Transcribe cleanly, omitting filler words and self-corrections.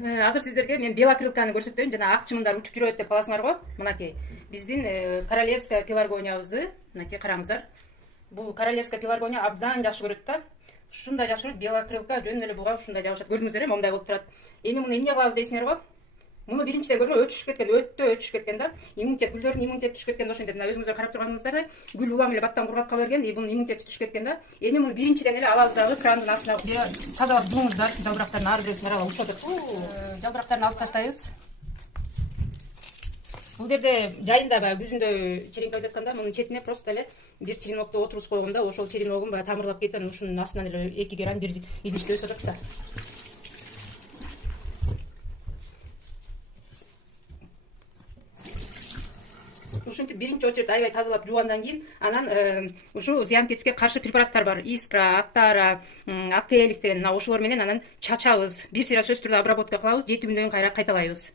Азыр сиздерге мен белокрылканы көрсөтөйүн. Жана ак чымындар учуп жүрөт деп каласыңар го. Мынакей биздин королевская пеларгониябызды мынакей караңыздар. Бул королевская пеларгония абдан жакшы көрөт да. Ушундай жакшы көрөт. Белокрылка жөн эле буга ушундай жабышат. Көрдүңүздөр, момундай болуп турат. Эми муну эмне кылабыз дейсиңер го? Муну биринчиден көргөн өтүшүп кеткен, өтө өтүшүп кеткен да. Иммунитет, гүлдөрдүн иммунитети түшүп кеткен да, ошентип мына өзүңүздөр карап турганыңыздардай гүл улам эле баттан кургап кала берген, бунун иммунитети түшүп кеткен да. Эми муну биринчиден эле алабыз дагы крандын астына тазалап жууңуздар, жалбырактарын ары берисиңер, ала учуп атат. Жалбырактарын алып таштайбыз. Бул жерде жайында баягы күзүндө черенки айтып атканда мунун четине просто эле бир черенокду отургузуп койгондо ошол череногун баягы тамырлап кетип, анан ушунун астынан эле 2 грамм бир идиште өсүп атат да. Ушинтип биринчи очередь аябай тазалап жуугандан кийин анан ушу зыянкечке каршы препараттар бар. Искра, Актара, Актелик деген ошолор менен анан чачабыз. Бир сыйра сөзсүз түрдө обработка кылабыз, 7 күндөн кийин кайра кайталайбыз.